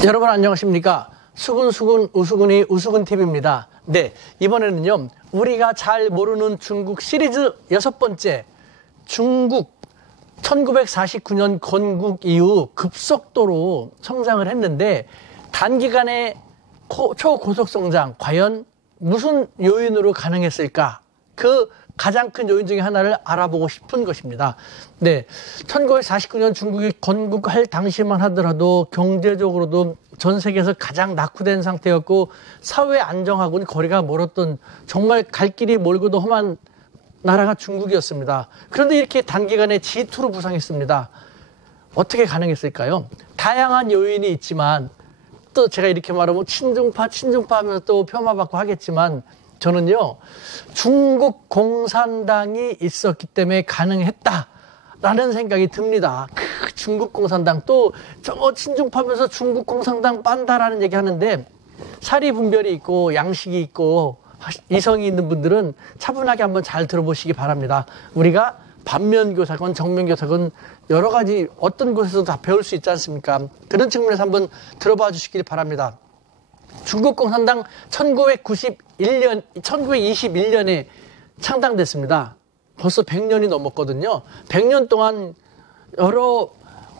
여러분 안녕하십니까? 수근수근 우수근이 우수근TV입니다. 네, 이번에는요, 우리가 잘 모르는 중국 시리즈 6번째, 중국 1949년 건국 이후 급속도로 성장을 했는데 단기간에 초고속 성장, 과연 무슨 요인으로 가능했을까? 그 가장 큰 요인 중에 하나를 알아보고 싶은 것입니다. 네, 1949년 중국이 건국할 당시만 하더라도 경제적으로도 전 세계에서 가장 낙후된 상태였고 사회 안정하고는 거리가 멀었던 정말 갈 길이 멀고도 험한 나라가 중국이었습니다. 그런데 이렇게 단기간에 G2로 부상했습니다. 어떻게 가능했을까요? 다양한 요인이 있지만 또 제가 이렇게 말하면 친중파 하면서 또 폄하받고 하겠지만 저는요, 중국 공산당이 있었기 때문에 가능했다라는 생각이 듭니다. 중국 공산당 또 저거 친중파면서 중국 공산당 빤다라는 얘기 하는데 사리 분별이 있고 양식이 있고 이성이 있는 분들은 차분하게 한번 잘 들어보시기 바랍니다. 우리가 반면교사건 정면교사건 여러 가지 어떤 곳에서도 다 배울 수 있지 않습니까? 그런 측면에서 한번 들어봐 주시길 바랍니다. 중국 공산당 1921년에 창당됐습니다. 벌써 100년이 넘었거든요. 100년 동안 여러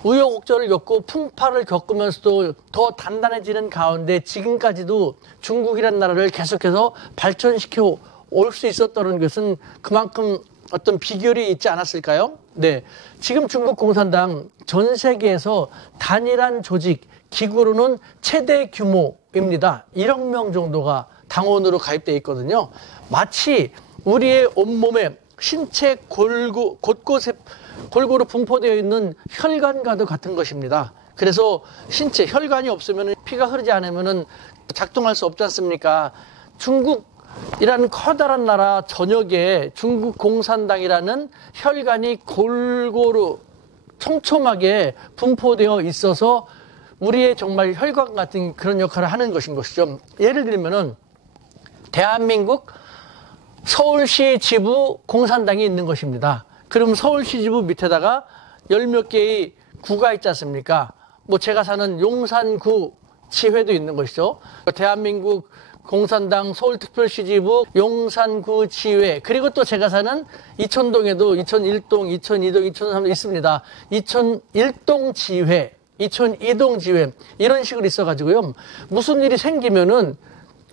우여곡절을 겪고 풍파를 겪으면서도 더 단단해지는 가운데 지금까지도 중국이라는 나라를 계속해서 발전시켜 올 수 있었다는 것은 그만큼 어떤 비결이 있지 않았을까요? 네, 지금 중국 공산당 전 세계에서 단일한 조직, 기구로는 최대 규모입니다. 1억 명 정도가 당원으로 가입되어 있거든요. 마치 우리의 온몸에 신체 곳곳에 골고루 분포되어 있는 혈관과도 같은 것입니다. 그래서 신체, 혈관이 없으면 피가 흐르지 않으면 작동할 수 없지 않습니까? 중국이라는 커다란 나라 전역에 중국 공산당이라는 혈관이 골고루 촘촘하게 분포되어 있어서 우리의 정말 혈관 같은 그런 역할을 하는 것이죠. 예를 들면은 대한민국 서울시 지부 공산당이 있는 것입니다. 그럼 서울시 지부 밑에다가 열 몇 개의 구가 있지 않습니까? 뭐 제가 사는 용산구 지회도 있는 것이죠. 대한민국 공산당 서울특별시 지부 용산구 지회, 그리고 또 제가 사는 이천동에도 2001동, 2002동, 2003동 있습니다. 2001동 지회, 2002동 지회 이런 식으로 있어가지고요. 무슨 일이 생기면은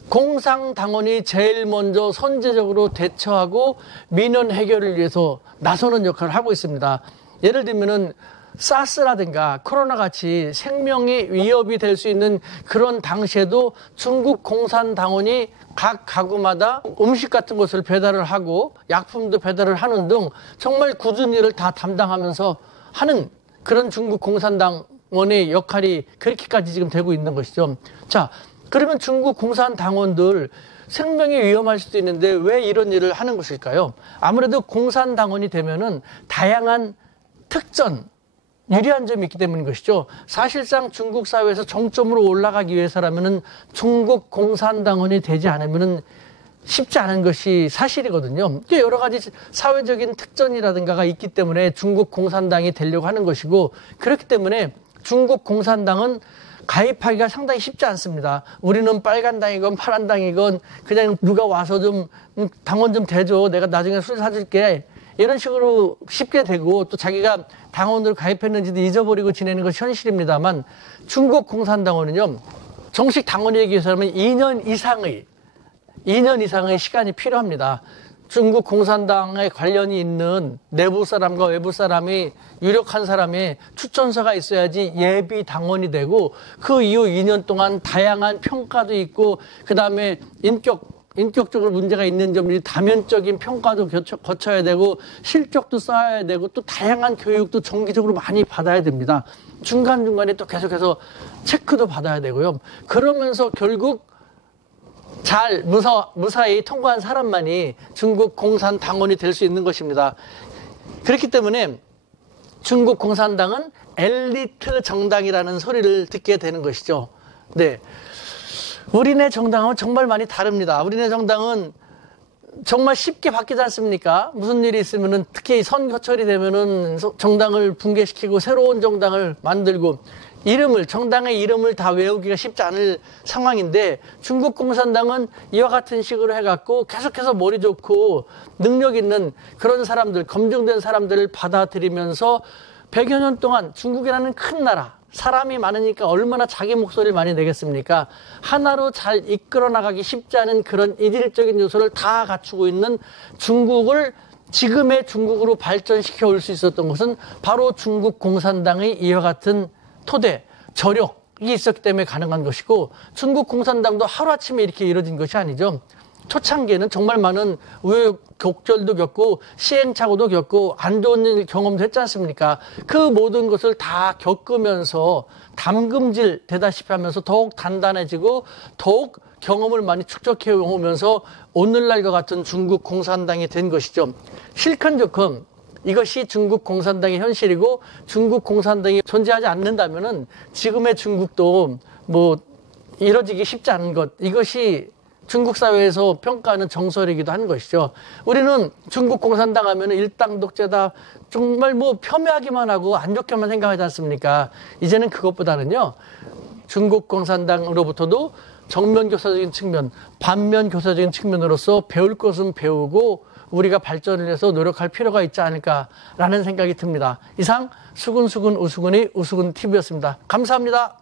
공산당원이 제일 먼저 선제적으로 대처하고 민원 해결을 위해서 나서는 역할을 하고 있습니다. 예를 들면은 사스라든가 코로나 같이 생명이 위협이 될 수 있는 그런 당시에도 중국 공산당원이 각 가구마다 음식 같은 것을 배달을 하고 약품도 배달을 하는 등 정말 굳은 일을 다 담당하면서 하는 그런 중국 공산당원의 역할이 그렇게까지 지금 되고 있는 것이죠. 자, 그러면 중국 공산당원들 생명이 위험할 수도 있는데 왜 이런 일을 하는 것일까요? 아무래도 공산당원이 되면은 다양한 특전, 유리한 점이 있기 때문인 것이죠. 사실상 중국 사회에서 정점으로 올라가기 위해서라면은 중국 공산당원이 되지 않으면은 쉽지 않은 것이 사실이거든요. 여러 가지 사회적인 특전이라든가가 있기 때문에 중국 공산당이 되려고 하는 것이고, 그렇기 때문에 중국 공산당은 가입하기가 상당히 쉽지 않습니다. 우리는 빨간 당이건 파란 당이건 그냥 누가 와서 좀 당원 좀 대줘, 내가 나중에 술 사줄게, 이런 식으로 쉽게 되고 또 자기가 당원으로 가입했는지도 잊어버리고 지내는 것이 현실입니다만, 중국 공산당원은요, 정식 당원이 되기 위해서는 2년 이상의 시간이 필요합니다. 중국 공산당에 관련이 있는 내부 사람과 외부 사람이 유력한 사람의 추천서가 있어야지 예비 당원이 되고, 그 이후 2년 동안 다양한 평가도 있고, 그 다음에 인격적으로 문제가 있는 점이 다면적인 평가도 거쳐야 되고, 실적도 쌓아야 되고, 또 다양한 교육도 정기적으로 많이 받아야 됩니다. 중간중간에 또 계속해서 체크도 받아야 되고요. 그러면서 결국 잘 무사히 통과한 사람만이 중국 공산당원이 될 수 있는 것입니다. 그렇기 때문에 중국 공산당은 엘리트 정당이라는 소리를 듣게 되는 것이죠. 네, 우리네 정당은 정말 많이 다릅니다. 우리네 정당은 정말 쉽게 바뀌지 않습니까? 무슨 일이 있으면은, 특히 선거철이 되면은 정당을 붕괴시키고 새로운 정당을 만들고, 정당의 이름을 다 외우기가 쉽지 않을 상황인데 중국 공산당은 이와 같은 식으로 해갖고 계속해서 머리 좋고 능력 있는 그런 사람들, 검증된 사람들을 받아들이면서 100여 년 동안 중국이라는 큰 나라, 사람이 많으니까 얼마나 자기 목소리를 많이 내겠습니까? 하나로 잘 이끌어 나가기 쉽지 않은 그런 이질적인 요소를 다 갖추고 있는 중국을 지금의 중국으로 발전시켜 올 수 있었던 것은 바로 중국 공산당의 이와 같은 토대, 저력이 있었기 때문에 가능한 것이고, 중국 공산당도 하루아침에 이렇게 이루어진 것이 아니죠. 초창기에는 정말 많은 우여곡절도 겪고 시행착오도 겪고 안 좋은 일 경험도 했지 않습니까? 그 모든 것을 다 겪으면서 담금질 되다시피 하면서 더욱 단단해지고 더욱 경험을 많이 축적해 오면서 오늘날과 같은 중국 공산당이 된 것이죠. 실컷 이것이 중국 공산당의 현실이고 중국 공산당이 존재하지 않는다면은 지금의 중국도 뭐 이뤄지기 쉽지 않은 것, 이것이 중국 사회에서 평가하는 정설이기도 한 것이죠. 우리는 중국 공산당 하면은 일당 독재다, 정말 뭐 폄훼하기만 하고 안 좋게만 생각하지 않습니까? 이제는 그것보다는요, 중국 공산당으로부터도 정면 교사적인 측면, 반면 교사적인 측면으로서 배울 것은 배우고 우리가 발전을 해서 노력할 필요가 있지 않을까라는 생각이 듭니다. 이상 수근수근 우수근의 우수근 TV였습니다. 감사합니다.